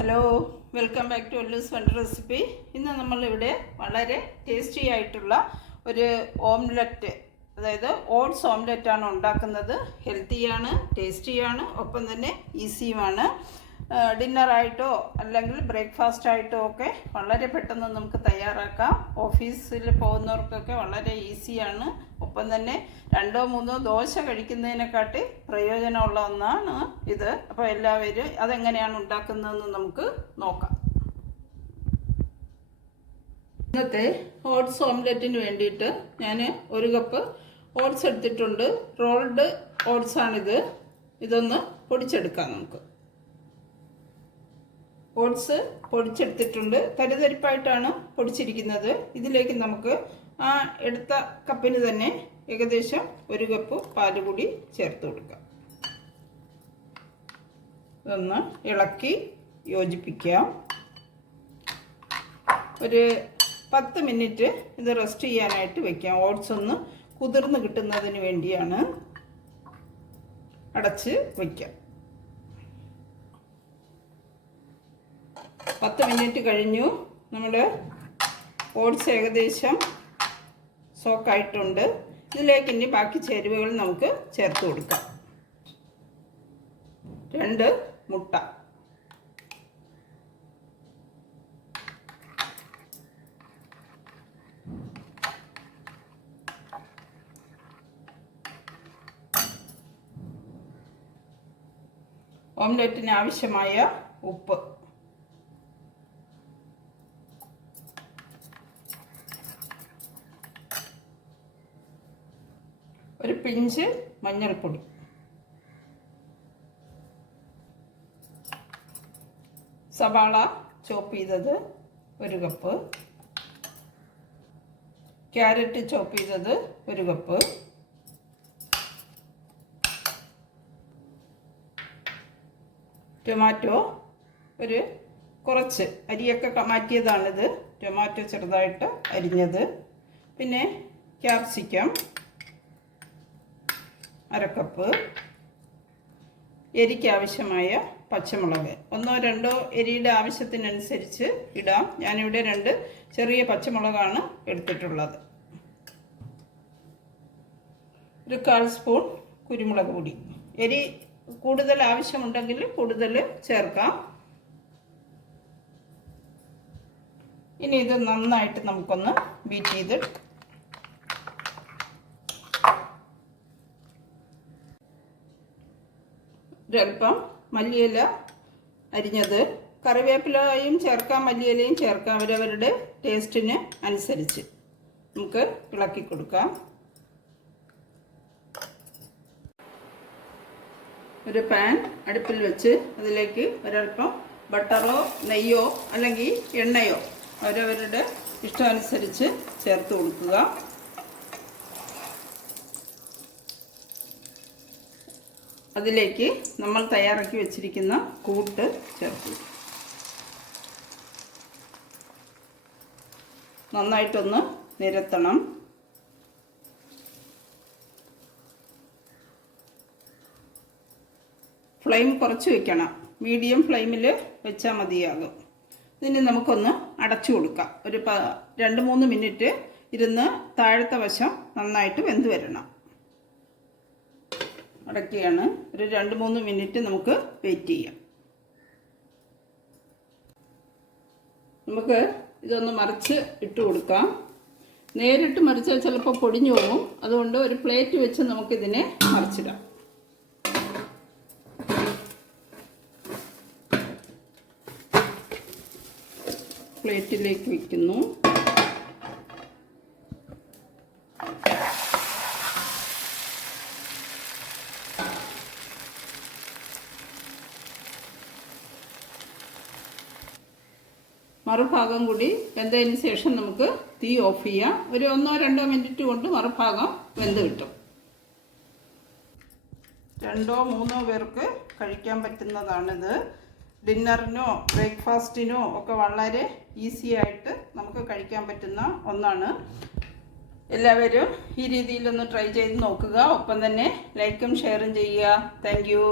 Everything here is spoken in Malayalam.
ഹലോ, വെൽക്കം ബാക്ക് ടു ഒല്ലൂസ് വണ്ടർ റെസിപ്പി. ഇന്ന് നമ്മളിവിടെ വളരെ ടേസ്റ്റി ആയിട്ടുള്ള ഒരു ഓംലെറ്റ്, അതായത് ഓട്സ് ഓംലെറ്റാണ് ഉണ്ടാക്കുന്നത്. ഹെൽത്തിയാണ്, ടേസ്റ്റിയാണ്, ഒപ്പം തന്നെ ഈസിയുമാണ്. ഡിന്നറായിട്ടോ അല്ലെങ്കിൽ ബ്രേക്ക്ഫാസ്റ്റായിട്ടോ ഒക്കെ വളരെ പെട്ടെന്ന് നമുക്ക് തയ്യാറാക്കാം. ഓഫീസിൽ പോകുന്നവർക്കൊക്കെ വളരെ ഈസിയാണ്. ഒപ്പം തന്നെ 2-3 ദോശ കഴിക്കുന്നതിനെക്കാട്ടി പ്രയോജനമുള്ള ഒന്നാണ് ഇത്. അപ്പോൾ എല്ലാവരും അതെങ്ങനെയാണ് ഉണ്ടാക്കുന്നതെന്ന് നമുക്ക് നോക്കാം. ഇന്നത്തെ ഓട്സ് ഓംലെറ്റിന് വേണ്ടിയിട്ട് ഞാൻ 1 കപ്പ് ഓട്സ് എടുത്തിട്ടുണ്ട്. റോൾഡ് ഓട്സാണിത്. ഇതൊന്ന് പൊടിച്ചെടുക്കാം നമുക്ക്. ഓട്സ് പൊടിച്ചെടുത്തിട്ടുണ്ട്. തരിതരിപ്പായിട്ടാണ് പൊടിച്ചിരിക്കുന്നത്. ഇതിലേക്ക് നമുക്ക് ആ എടുത്ത കപ്പിന് തന്നെ ഏകദേശം 1 കപ്പ് പാല് കൂടി ചേർത്ത് കൊടുക്കാം. ഇതൊന്ന് ഇളക്കി യോജിപ്പിക്കാം. ഒരു 10 മിനിറ്റ് ഇത് റെസ്റ്റ് ചെയ്യാനായിട്ട് വെക്കാം. ഓട്സ് ഒന്ന് കുതിർന്ന് കിട്ടുന്നതിന് വേണ്ടിയാണ്. അടച്ച് വയ്ക്കാം. 10 മിനിറ്റ് കഴിഞ്ഞു. നമ്മുടെ ഓട്സ് ഏകദേശം സോക്കായിട്ടുണ്ട്. ഇതിലേക്ക് ഇനി ബാക്കി ചേരുവകൾ നമുക്ക് ചേർത്ത് കൊടുക്കാം. 2 മുട്ട, ഓംലെറ്റിന് ആവശ്യമായ ഉപ്പ്, ഒരു പിഞ്ച് മഞ്ഞൾപ്പൊടി, സവാള ചോപ്പ് ചെയ്തത് 1 കപ്പ്, ക്യാരറ്റ് ചോപ്പ് ചെയ്തത് 1 കപ്പ്, ടൊമാറ്റോ കുറച്ച് അരിയൊക്കെ മാറ്റിയതാണിത്. ടൊമാറ്റോ ചെറുതായിട്ട് അരിഞ്ഞത്, പിന്നെ ക്യാപ്സിക്കം 1/2 കപ്പ്, എരിക്ക് ആവശ്യമായ പച്ചമുളക് 1-2 എരിയുടെ ആവശ്യത്തിനനുസരിച്ച് ഇടാം. ഞാനിവിടെ 2 ചെറിയ പച്ചമുളകാണ് എടുത്തിട്ടുള്ളത്. ഒരു 1/4 സ്പൂൺ കുരുമുളക് പൊടി. എരി കൂടുതൽ ആവശ്യമുണ്ടെങ്കിൽ കൂടുതൽ ചേർക്കാം. ഇനി ഇത് നന്നായിട്ട് നമുക്കൊന്ന് ബീറ്റ് ചെയ്ത് ഒരൽപ്പം മല്ലിയില അരിഞ്ഞത്, കറിവേപ്പിലയും ചേർക്കാം, മല്ലിയിലയും ചേർക്കാം. അവരവരുടെ ടേസ്റ്റിന് അനുസരിച്ച് നമുക്ക് ഇളക്കി കൊടുക്കാം. ഒരു പാൻ അടുപ്പിൽ വെച്ച് അതിലേക്ക് ഒരൽപ്പം ബട്ടറോ നെയ്യോ അല്ലെങ്കിൽ എണ്ണയോ അവരവരുടെ ഇഷ്ടമനുസരിച്ച് ചേർത്ത് കൊടുക്കുക. അതിലേക്ക് നമ്മൾ തയ്യാറാക്കി വെച്ചിരിക്കുന്ന കൂട്ട് ചേർത്ത് നന്നായിട്ടൊന്ന് നിരത്തണം. ഫ്ലെയിം കുറച്ച് വെക്കണം. മീഡിയം ഫ്ലെയിമിൽ വെച്ചാൽ മതിയാകും. ഇതിന് നമുക്കൊന്ന് അടച്ചു കൊടുക്കാം. ഒരു 2-3 മിനിറ്റ് ഇരുന്ന് താഴത്തെ വശം നന്നായിട്ട് വെന്ത് വരണം. അടയ്ക്കുകയാണ്. ഒരു 2-3 മിനിറ്റ് നമുക്ക് വെയിറ്റ് ചെയ്യാം. നമുക്ക് ഇതൊന്ന് മറിച്ച് ഇട്ട് കൊടുക്കാം. നേരിട്ട് മറിച്ചാൽ ചിലപ്പോൾ പൊടിഞ്ഞു പോകും. അതുകൊണ്ട് ഒരു പ്ലേറ്റ് വെച്ച് നമുക്കിതിനെ മറിച്ചിടാം. പ്ലേറ്റിലേക്ക് വയ്ക്കുന്നു. മറുഭാഗം കൂടി വെന്തതിന് ശേഷം നമുക്ക് തീ ഓഫ് ചെയ്യാം. ഒരു 1-2 മിനിറ്റ് കൊണ്ട് മറുഭാഗം വെന്ത് കിട്ടും. 2-3 പേർക്ക് കഴിക്കാൻ പറ്റുന്നതാണിത്. ഡിന്നറിനോ ബ്രേക്ക്ഫാസ്റ്റിനോ ഒക്കെ വളരെ ഈസി ആയിട്ട് നമുക്ക് കഴിക്കാൻ പറ്റുന്ന ഒന്നാണ്. എല്ലാവരും ഈ രീതിയിലൊന്ന് ട്രൈ ചെയ്ത് നോക്കുക. ഒപ്പം തന്നെ ലൈക്കും ഷെയറും ചെയ്യുക. Thank you.